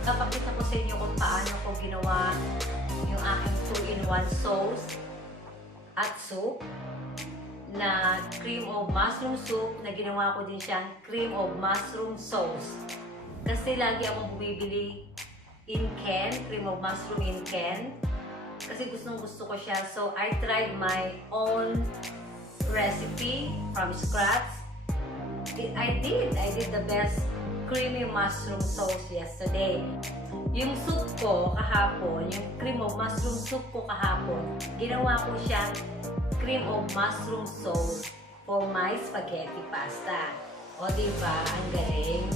Papakita ko sa inyo kung paano ko ginawa yung aking 2-in-1 sauce at soup na cream of mushroom soup na ginawa ko din siyang cream of mushroom sauce. Kasi lagi akong bumibili in can, cream of mushroom in can. Kasi gusto ko siya. So, I tried my own recipe from scratch. I did the best creamy mushroom sauce yesterday. Yung soup ko kahapon, yung cream of mushroom soup ko kahapon, ginawa ko siyang cream of mushroom sauce for my spaghetti pasta. O diba, ang galing?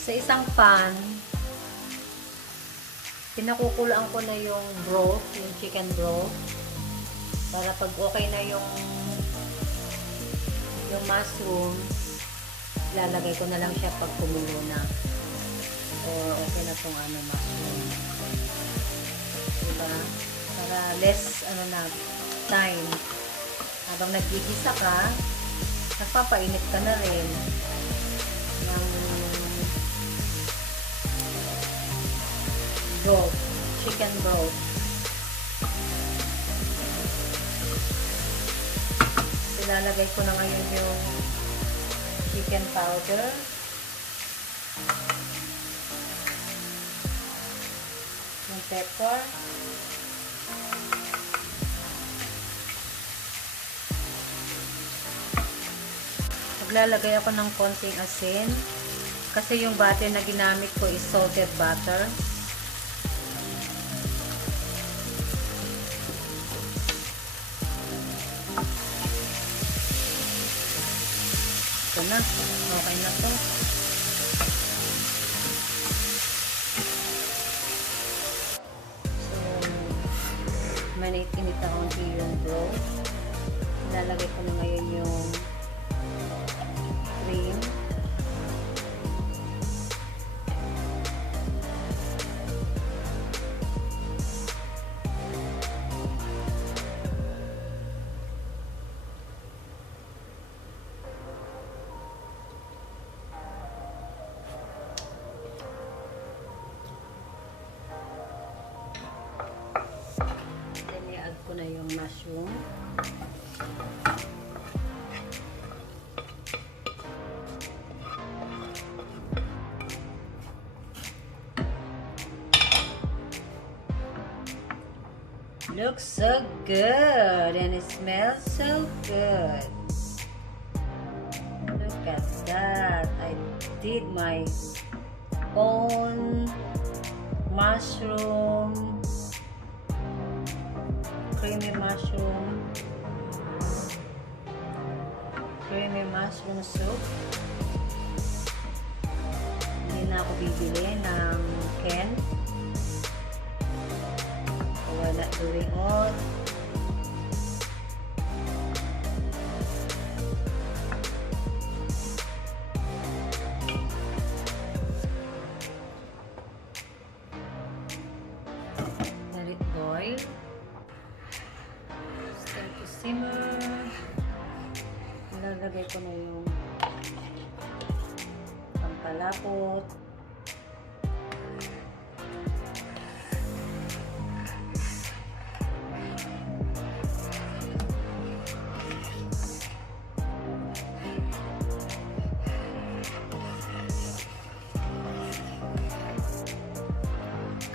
Sa isang pan, pinakukulaan ko na yung broth, yung chicken broth, para pag okay na yung mushroom, lalagay ko na lang siya pag kumulo na. Or okay na tong mushroom. Diba? Para less, time. Habang nagigisa ka, nagpapainit ka na rin ng broth, chicken broth. Ilalagay ko na ngayon yung chicken powder. Yung pepper. Maglalagay ako ng konting asin kasi yung butter na ginamit ko is salted butter. Ito na. Okay na to. So, manit-init ako yung broth. Ilalagay ko na ngayon yung cream. Ko na yung mushroom. Looks so good and it smells so good. Look at that. I did my own mushroom, creamy mushroom soup. Hindi na ako bibili ng can. Wala doing all. Let it boil. Start to simmer. Ilalagay ko na yung pampalapot.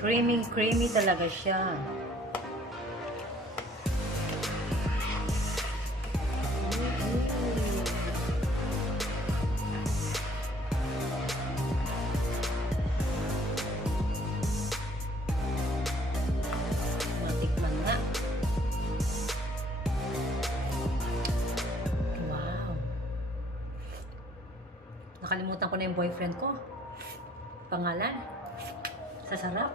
Creamy talaga siya. Matikman Nakalimutan ko na yung boyfriend ko. Pangalan. Sasarap.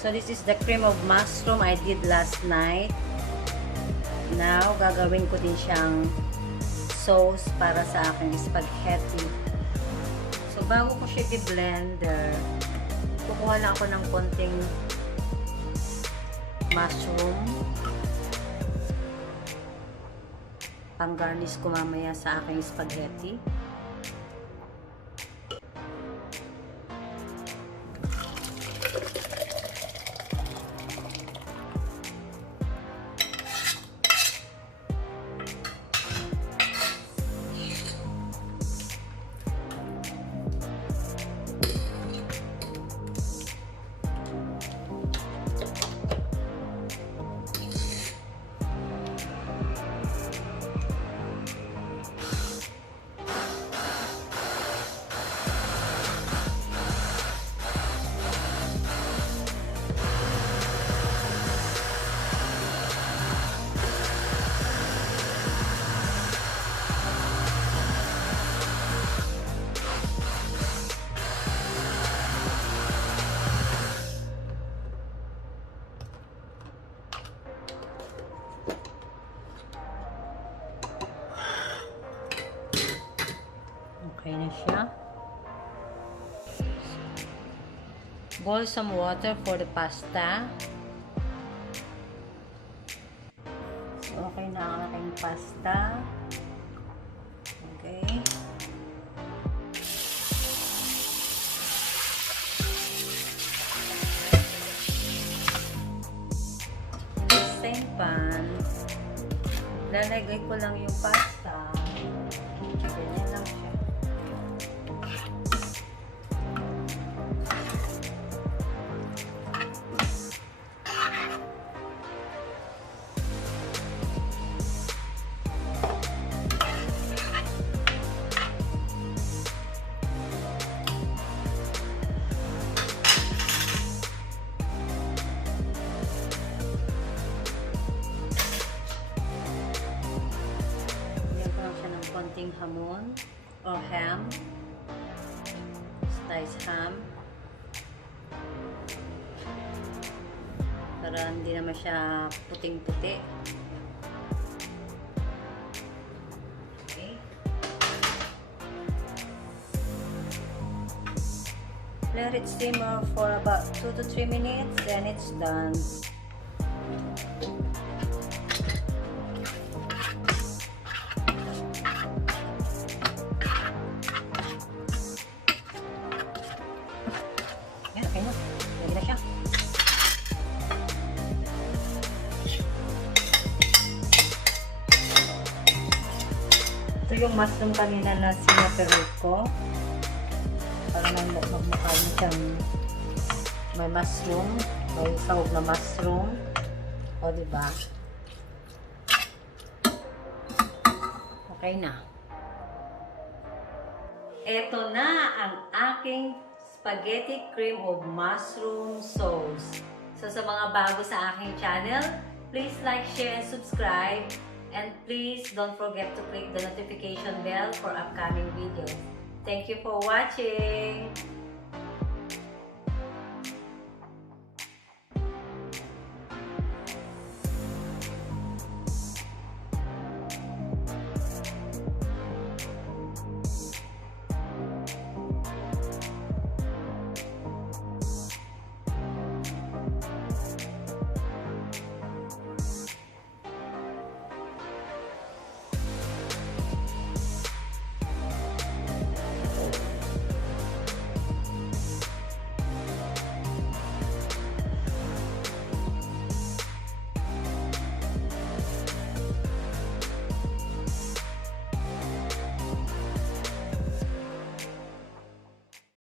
So this is the cream of mushroom I did last night. Now, gagawin ko din siyang sauce para sa aking spaghetti. So bago ko siya i-blender, kukuha lang ako ng konting mushroom. Pang-garnish ko mamaya sa aking spaghetti. Okay na siya. Boil some water for the pasta. So, okay na ang aking pasta. Okay. In the same pan, lalagay ko lang yung pasta. Ganyan lang siya. Konting hamon o ham, sliced ham, para hindi naman siya puting-puti. Okay. Let it simmer for about 2 to 3 minutes, then it's done. Okay na. Ready na siya. Ito yung mushroom kanina na sinaperate ko. Para magmukha mo siyang may mushroom. May sahog na mushroom. O, diba? Okay na. Ito na ang aking spaghetti cream of mushroom sauce. So sa mga bago sa aking channel, please like, share, and subscribe. And please don't forget to click the notification bell for upcoming videos. Thank you for watching!